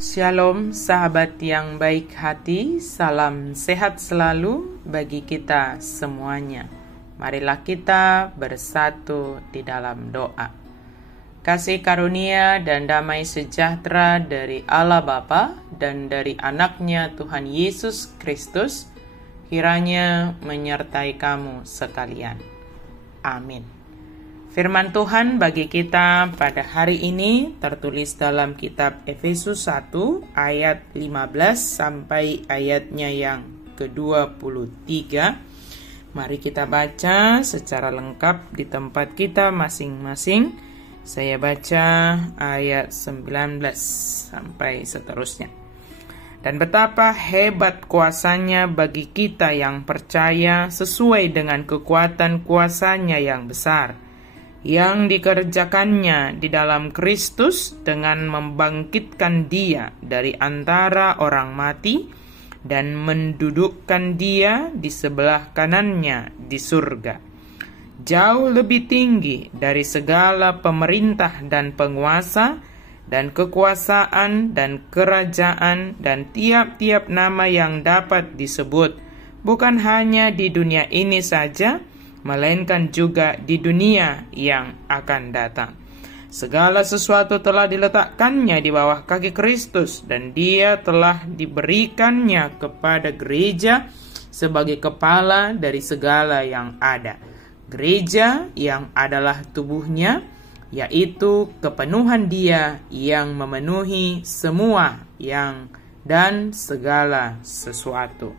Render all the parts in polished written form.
Shalom sahabat yang baik hati, salam sehat selalu bagi kita semuanya. Marilah kita bersatu di dalam doa. Kasih karunia dan damai sejahtera dari Allah Bapa dan dari anaknya Tuhan Yesus Kristus kiranya menyertai kamu sekalian. Amin. Firman Tuhan bagi kita pada hari ini tertulis dalam kitab Efesus 1 ayat 15 sampai ayatnya yang ke-23. Mari kita baca secara lengkap di tempat kita masing-masing. Saya baca ayat 19 sampai seterusnya. Dan betapa hebat kuasanya bagi kita yang percaya sesuai dengan kekuatan kuasanya yang besar, yang dikerjakannya di dalam Kristus dengan membangkitkan Dia dari antara orang mati dan mendudukkan Dia di sebelah kanannya di surga, jauh lebih tinggi dari segala pemerintah dan penguasa dan kekuasaan dan kerajaan dan tiap-tiap nama yang dapat disebut, bukan hanya di dunia ini saja, melainkan juga di dunia yang akan datang. Segala sesuatu telah diletakkannya di bawah kaki Kristus, dan Dia telah diberikannya kepada gereja sebagai kepala dari segala yang ada. Gereja yang adalah tubuhnya, yaitu kepenuhan Dia yang memenuhi semua yang dan segala sesuatu.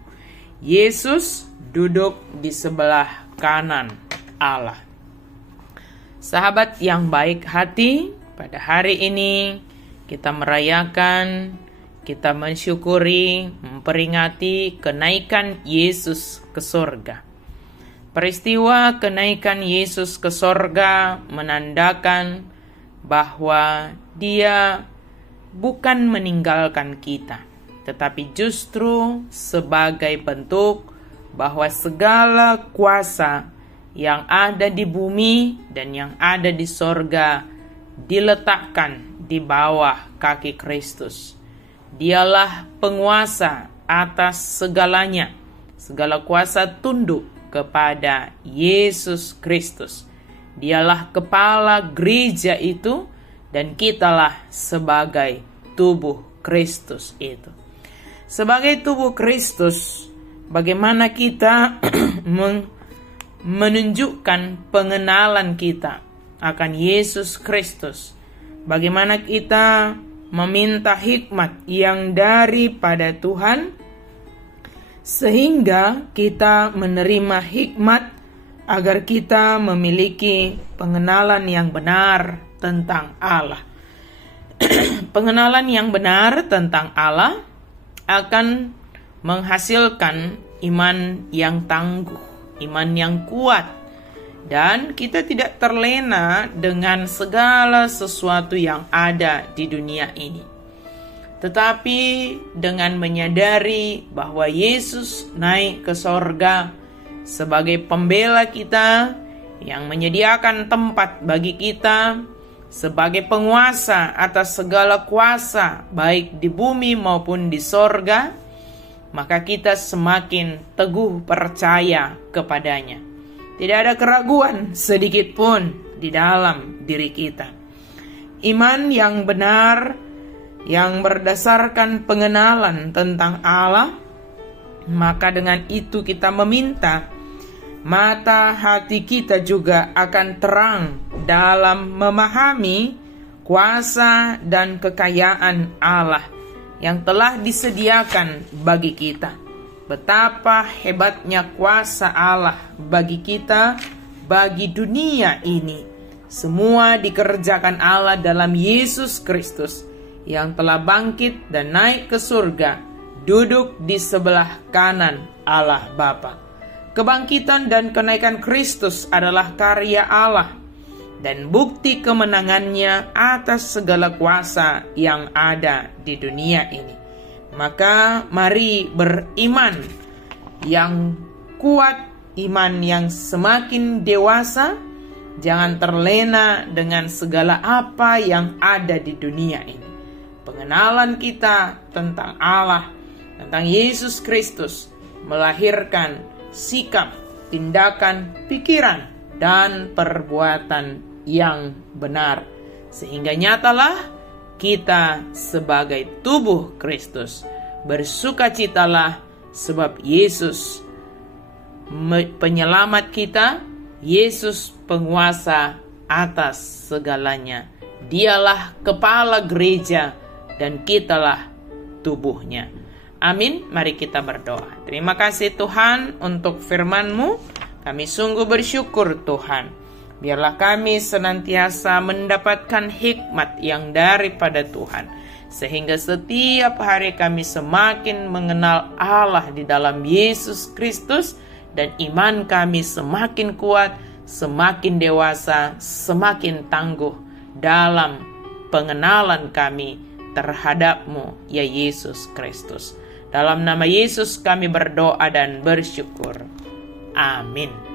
Yesus duduk di sebelah kanan Allah. Sahabat yang baik hati, pada hari ini kita merayakan, kita mensyukuri, memperingati kenaikan Yesus ke sorga. Peristiwa kenaikan Yesus ke sorga menandakan bahwa Dia bukan meninggalkan kita, tetapi justru sebagai bentuk bahwa segala kuasa yang ada di bumi dan yang ada di sorga diletakkan di bawah kaki Kristus. Dialah penguasa atas segalanya. Segala kuasa tunduk kepada Yesus Kristus. Dialah kepala gereja itu, dan kitalah sebagai tubuh Kristus itu. Sebagai tubuh Kristus, bagaimana kita menunjukkan pengenalan kita akan Yesus Kristus? Bagaimana kita meminta hikmat yang daripada Tuhan, sehingga kita menerima hikmat agar kita memiliki pengenalan yang benar tentang Allah. Pengenalan yang benar tentang Allah akan menghasilkan iman yang tangguh, iman yang kuat, dan kita tidak terlena dengan segala sesuatu yang ada di dunia ini. Tetapi dengan menyadari bahwa Yesus naik ke sorga sebagai pembela kita, yang menyediakan tempat bagi kita, sebagai penguasa atas segala kuasa baik di bumi maupun di sorga, maka kita semakin teguh percaya kepadanya. Tidak ada keraguan sedikit pun di dalam diri kita. Iman yang benar, yang berdasarkan pengenalan tentang Allah, maka dengan itu kita meminta mata hati kita juga akan terang dalam memahami kuasa dan kekayaan Allah yang telah disediakan bagi kita. Betapa hebatnya kuasa Allah bagi kita, bagi dunia ini. Semua dikerjakan Allah dalam Yesus Kristus yang telah bangkit dan naik ke surga, duduk di sebelah kanan Allah Bapa. Kebangkitan dan kenaikan Kristus adalah karya Allah dan bukti kemenangannya atas segala kuasa yang ada di dunia ini. Maka mari beriman yang kuat, iman yang semakin dewasa. Jangan terlena dengan segala apa yang ada di dunia ini. pengenalan kita tentang Allah, tentang Yesus Kristus, melahirkan sikap, tindakan, pikiran, dan perbuatan yang benar. Sehingga nyatalah kita sebagai tubuh Kristus. Bersukacitalah sebab Yesus penyelamat kita, Yesus penguasa atas segalanya. Dialah kepala gereja dan kitalah tubuhnya. Amin. Mari kita berdoa. Terima kasih Tuhan untuk firman-Mu. Kami sungguh bersyukur Tuhan. Biarlah kami senantiasa mendapatkan hikmat yang daripada Tuhan. Sehingga setiap hari kami semakin mengenal Allah di dalam Yesus Kristus. Dan iman kami semakin kuat, semakin dewasa, semakin tangguh dalam pengenalan kami terhadap-Mu, ya Yesus Kristus. Dalam nama Yesus kami berdoa dan bersyukur. Amin.